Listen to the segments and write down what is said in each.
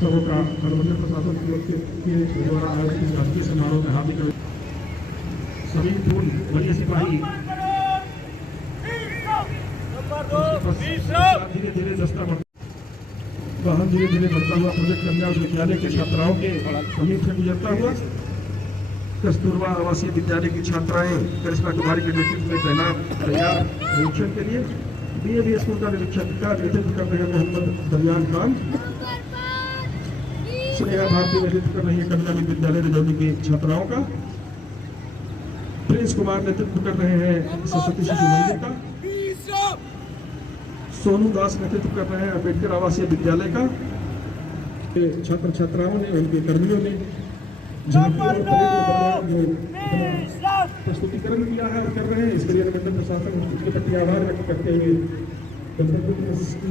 सबों का मनोरंजन प्रशासन के द्वारा आयोजित राष्ट्रीय समारोह में हार्दिक सभी पूर्व वरीय सिपाही धीरे धीरे दस्ता वाहन धीरे धीरे बढ़ता हुआ प्रोजेक्ट कन्या विद्यालय के छात्राओं के समीप से गुजरता हुआ कस्तूरबा आवासीय विद्यालय की छात्राएं करिश्मा कुमारी के नेतृत्व में तैनात तैयार निरीक्षण के लिए डीएवी स्कूल का निरीक्षण का नेतृत्व कर रहे मोहम्मद दरियान खान, स्नेहा भारती नेतृत्व कर रही है कन्या विद्यालय रजौली की छात्राओं का, प्रिंस कुमार नेतृत्व कर रहे हैं सरस्वती शिशु मंदिर का, सोनू दास नेतृत्व कर रहे हैं अम्बेडकर आवासीय विद्यालय का। छात्र छात्राओं ने उनके कर्मियों ने प्रस्तुतिकरण किया है और कर रहे हैं। इसके लिए मंडल प्रशासन के प्रति आभार व्यक्त करते हुए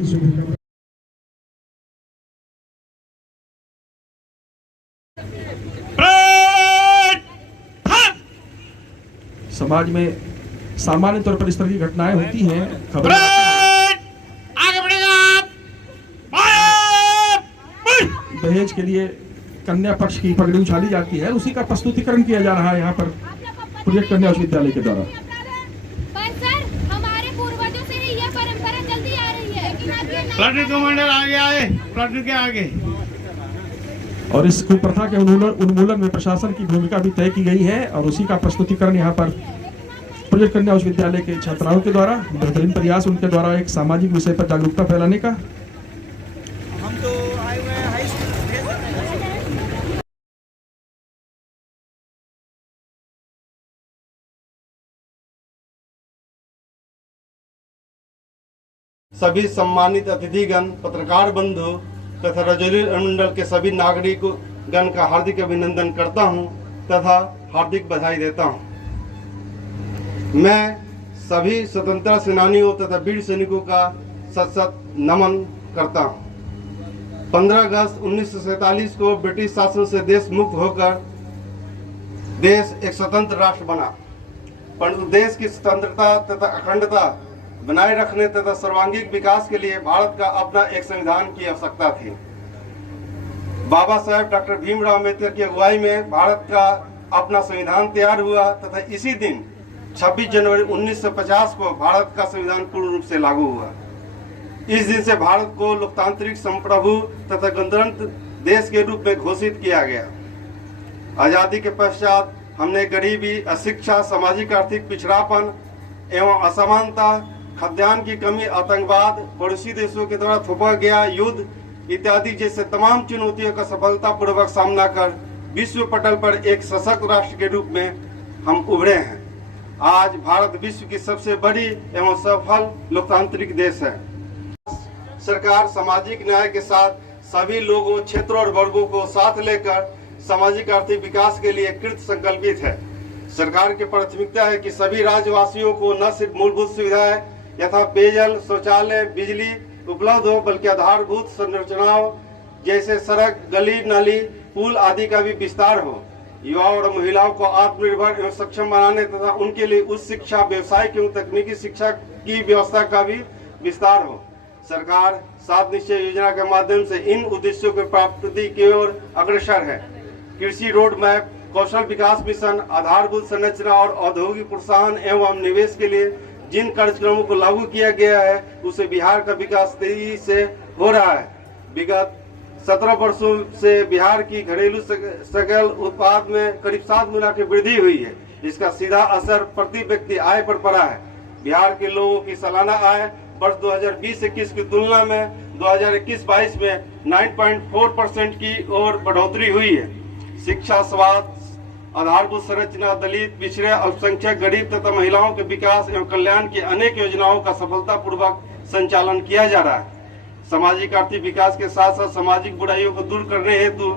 शुभकामनाएं। समाज में सामान्य तौर पर इस तरह की घटनाएं होती हैं, खबर आगे बढ़ेगा। दहेज के लिए कन्या पक्ष की पगड़ी उछाली जाती है, उसी का प्रस्तुतिकरण किया जा रहा है यहाँ पर प्रोजेक्ट कन्या विश्वविद्यालय के द्वारा। पर सर, हमारे पूर्वजों से ही यह परंपरा चलती आ रही है। प्लाटून कमांडर आगे आए, प्लाटून के आगे। और इस कुप्रथा के उन्मूलन में प्रशासन की भूमिका भी तय की गई है और उसी का प्रस्तुतिकरण यहाँ पर प्रोजेक्ट कन्या विश्वविद्यालय के छात्राओं के द्वारा बेहतरीन प्रयास उनके द्वारा एक सामाजिक विषय पर जागरूकता फैलाने का। हम तो आए हुए हैं हाई स्कूल। सभी सम्मानित अतिथिगण, पत्रकार बंधु तथा रजौली मंडल के सभी नागरिकगण का हार्दिक अभिनंदन करता हूं तथा हार्दिक बधाई देता हूं। मैं सभी स्वतंत्रता सेनानियों तथा वीर सैनिकों का सत सत नमन करता हूं। 15 अगस्त 1947 को ब्रिटिश शासन से देश मुक्त होकर देश एक स्वतंत्र राष्ट्र बना, परंतु देश की स्वतंत्रता तथा अखंडता बनाए रखने तथा सर्वांगीण विकास के लिए भारत का अपना एक संविधान की आवश्यकता थी। बाबा साहेब डॉक्टर भीमराव अम्बेडकर की अगुवाई में भारत का अपना संविधान तैयार हुआ तथा इसी दिन 26 जनवरी 1950 को भारत का संविधान पूर्ण रूप से लागू हुआ। इस दिन से भारत को लोकतांत्रिक संप्रभु तथा गणतंत्र देश के रूप में घोषित किया गया। आजादी के पश्चात हमने गरीबी, अशिक्षा, सामाजिक आर्थिक पिछड़ापन एवं असमानता, खाद्यान्न की कमी, आतंकवाद, पड़ोसी देशों के द्वारा थोपा गया युद्ध इत्यादि जैसे तमाम चुनौतियों का सफलतापूर्वक सामना कर विश्व पटल पर एक सशक्त राष्ट्र के रूप में हम उभरे हैं। आज भारत विश्व की सबसे बड़ी एवं सफल लोकतांत्रिक देश है। सरकार सामाजिक न्याय के साथ सभी लोगों, क्षेत्रों और वर्गों को साथ लेकर सामाजिक आर्थिक विकास के लिए कृत संकल्पित है। सरकार की प्राथमिकता है कि सभी राज्यवासियों को न सिर्फ मूलभूत सुविधाएं यथा पेयजल, शौचालय, बिजली उपलब्ध हो, बल्कि आधारभूत संरचनाओं जैसे सड़क, गली, नाली, पुल आदि का भी विस्तार हो। युवाओं और महिलाओं को आत्मनिर्भर एवं सक्षम बनाने तथा उनके लिए उच्च शिक्षा, व्यावसायिक एवं तकनीकी शिक्षा की व्यवस्था का भी विस्तार हो। सरकार 7 निश्चय योजना के माध्यम से इन उद्देश्यों की प्राप्ति की ओर अग्रसर है। कृषि रोड मैप, कौशल विकास मिशन, आधारभूत संरचना और औद्योगिक प्रोत्साहन एवं निवेश के लिए जिन कार्यक्रमों को लागू किया गया है उससे बिहार का विकास तेजी से हो रहा है। विगत 17 वर्षों से बिहार की घरेलू सकल उत्पाद में करीब 7 गुना की वृद्धि हुई है। इसका सीधा असर प्रति व्यक्ति आय पर पड़ा है। बिहार के लोगों की सालाना आय वर्ष 2020-21 की तुलना में 2021-22 में 9.4% की ओर बढ़ोतरी हुई है। शिक्षा, स्वास्थ्य, आधारभूत संरचना, दलित, पिछड़े, अल्पसंख्यक, गरीब तथा महिलाओं के विकास एवं कल्याण की अनेक योजनाओं का सफलतापूर्वक संचालन किया जा रहा है। सामाजिक आर्थिक विकास के साथ साथ सामाजिक बुराइयों को दूर करने हेतु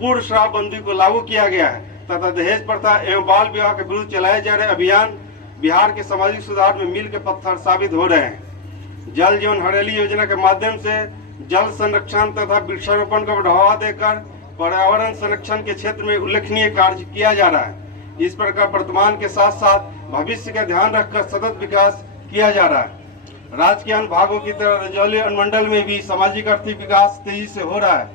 पूर्ण शराबबंदी को लागू किया गया है तथा दहेज प्रथा एवं बाल विवाह के विरुद्ध चलाए जा रहे अभियान बिहार के सामाजिक सुधार में मील के पत्थर साबित हो रहे हैं। जल जीवन हरियाली योजना के माध्यम से जल संरक्षण तथा वृक्षारोपण को बढ़ावा देकर पर्यावरण संरक्षण के क्षेत्र में उल्लेखनीय कार्य किया जा रहा है। इस प्रकार वर्तमान के साथ साथ भविष्य का ध्यान रखकर सतत विकास किया जा रहा है। राज्य के अन्य भागों की तरह रजौली अनुमंडल में भी सामाजिक आर्थिक विकास तेजी से हो रहा है।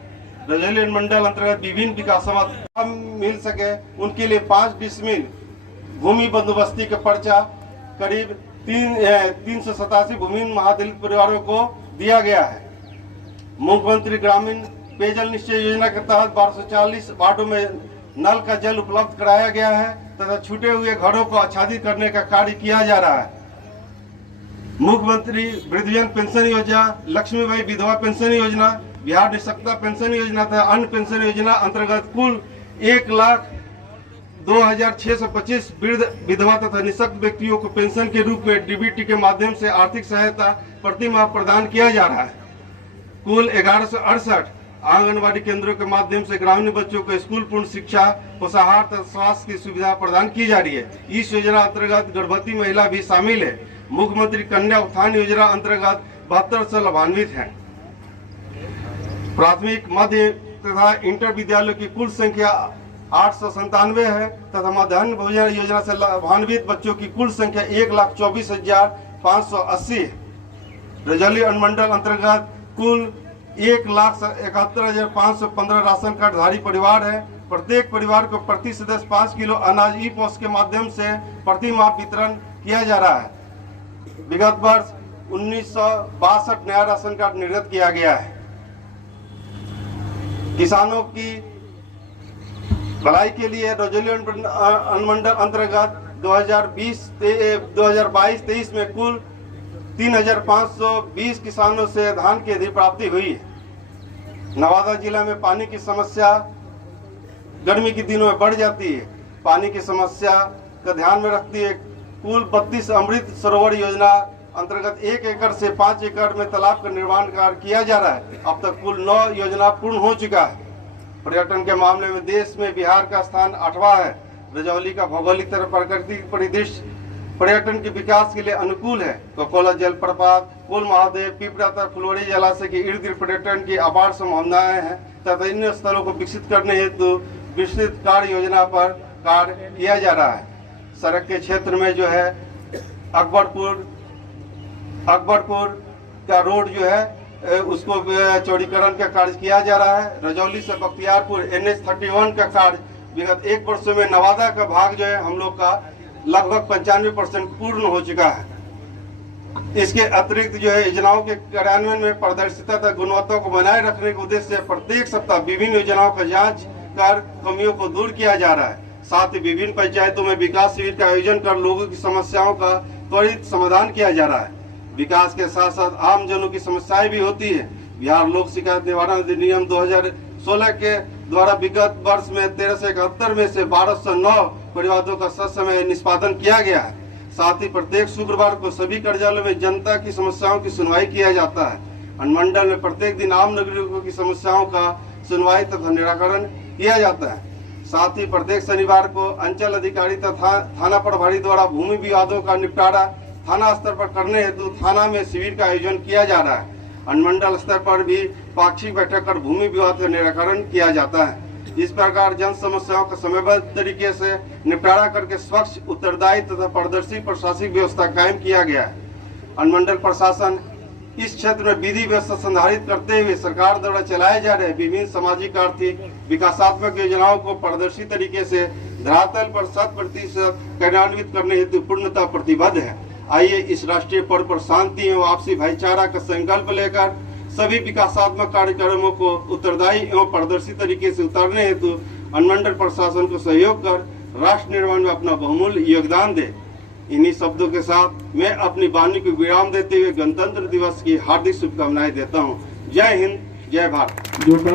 रजौली अनुमंडल अंतर्गत विभिन्न विकासात्मक मिल सके उनके लिए 5 डिसमिल भूमि बंदोबस्ती का पर्चा करीब 387 भूमिहीन महादलित परिवारों को दिया गया है। मुख्यमंत्री ग्रामीण पेयजल निश्चय योजना के तहत 1240 वार्डों में नल का जल उपलब्ध कराया गया है तथा छूटे हुए घरों को आच्छादित करने का कार्य किया जा रहा है। मुख्यमंत्री वृद्धजन पेंशन योजना, लक्ष्मीबाई विधवा पेंशन योजना, बिहार निःशक्तता पेंशन योजना तथा अन्य पेंशन योजना अंतर्गत कुल 1,02,625 वृद्ध विधवा तथा निःशक्त व्यक्तियों को पेंशन के रूप में डीबीटी के माध्यम से आर्थिक सहायता प्रति माह प्रदान किया जा रहा है। कुल 1168 आंगनबाड़ी केंद्रों के माध्यम से ग्रामीण बच्चों को स्कूल पूर्ण शिक्षा, पोषाहार तथा स्वास्थ्य की सुविधा प्रदान की जा रही है। इस योजना अंतर्गत गर्भवती महिला भी शामिल है। मुख्यमंत्री कन्या उत्थान योजना अंतर्गत 72 से लाभान्वित हैं। प्राथमिक, मध्य तथा इंटर विद्यालयों की कुल संख्या 897 है तथा मध्याह्न भोजन योजना से लाभान्वित बच्चों की कुल संख्या 1,24,580 है। रजौली अनुमंडल अंतर्गत कुल 1,71,515 राशन कार्ड धारी परिवार है। प्रत्येक परिवार को प्रति सदस्य 5 किलो अनाज ई पोस्ट के माध्यम से प्रति माह वितरण किया जा रहा है। विगत वर्ष 1962 नया राशन कार्ड निर्गत किया गया है। किसानों की भलाई के लिए रजौली अनुमंडल अंतर्गत 2022-23 में कुल 3,520 किसानों से धान की अधिप्राप्ति हुई है। नवादा जिला में पानी की समस्या गर्मी के दिनों में बढ़ जाती है। पानी की समस्या का ध्यान में रखती है कुल 32 अमृत सरोवर योजना अंतर्गत 1 एकड़ से 5 एकड़ में तालाब का निर्माण कार्य किया जा रहा है। अब तक कुल 9 योजना पूर्ण हो चुका है। पर्यटन के मामले में देश में बिहार का स्थान 8वां है। रजौली का भौगोलिक तथा प्राकृतिक परिदृश्य पर्यटन के विकास के लिए अनुकूल है। कोकोला जलप्रपात, कोल महादेव, पिपरा तथा फुलवड़ी जलाशय के इर्द गिर्द पर्यटन की अपार संभावनाएं हैं तथा इन स्थलों को विकसित करने हेतु विस्तृत कार्य योजना पर कार्य किया जा रहा है। सड़क के क्षेत्र में जो है अकबरपुर का रोड जो है उसको चौड़ीकरण का कार्य किया जा रहा है। रजौली से बख्तियारपुर NH31 का कार्य विगत 1 वर्षों में नवादा का भाग जो है हम लोग का लगभग 95% पूर्ण हो चुका है। इसके अतिरिक्त जो है योजनाओं के कार्यान्वयन में पारदर्शिता तथा गुणवत्ता को बनाए रखने के उद्देश्य से प्रत्येक सप्ताह विभिन्न योजनाओं का जांच कर कमियों को दूर किया जा रहा है। साथ ही विभिन्न पंचायतों में विकास शिविर का आयोजन कर लोगों की समस्याओं का त्वरित समाधान किया जा रहा है। विकास के साथ साथ आम जनों की समस्याएं भी होती है। बिहार लोक शिकायत निवारण अधिनियम 2016 के द्वारा विगत वर्ष में 1371 में से 1209 परिवादों का ससमय निष्पादन किया गया है। साथ ही प्रत्येक शुक्रवार को सभी कार्यालयों में जनता की समस्याओं की सुनवाई किया जाता है। अनुमंडल में प्रत्येक दिन आम नागरिकों की समस्याओं का सुनवाई तथा निराकरण किया जाता है। साथ ही प्रत्येक शनिवार को अंचल अधिकारी तथा थाना प्रभारी द्वारा भूमि विवादों का निपटारा थाना स्तर पर करने हेतु थाना में शिविर का आयोजन किया जा रहा है। अनुमंडल स्तर पर भी पाक्षिक बैठक कर भूमि विवाद का निराकरण किया जाता है। इस प्रकार जन समस्याओं का समयबद्ध तरीके से निपटारा करके स्वच्छ, उत्तरदायी तथा पारदर्शी प्रशासनिक व्यवस्था कायम किया गया है। अनुमंडल प्रशासन इस क्षेत्र में विधि व्यवस्था संधारित करते हुए सरकार द्वारा चलाए जा रहे विभिन्न सामाजिक, आर्थिक, विकासात्मक योजनाओं को पारदर्शी तरीके से धरातल पर 100% कार्यान्वित करने हेतु पूर्णतः प्रतिबद्ध है। आइए इस राष्ट्रीय पर्व पर शांति एवं आपसी भाईचारा का संकल्प लेकर सभी विकासात्मक कार्यक्रमों को उत्तरदायी एवं पारदर्शी तरीके से उतारने हेतु अनुमंडल प्रशासन को सहयोग कर राष्ट्र निर्माण में अपना बहुमूल्य योगदान दे। इन्हीं शब्दों के साथ मैं अपनी वाणी को विराम देते हुए गणतंत्र दिवस की हार्दिक शुभकामनाएं देता हूं। जय हिंद, जय भारत।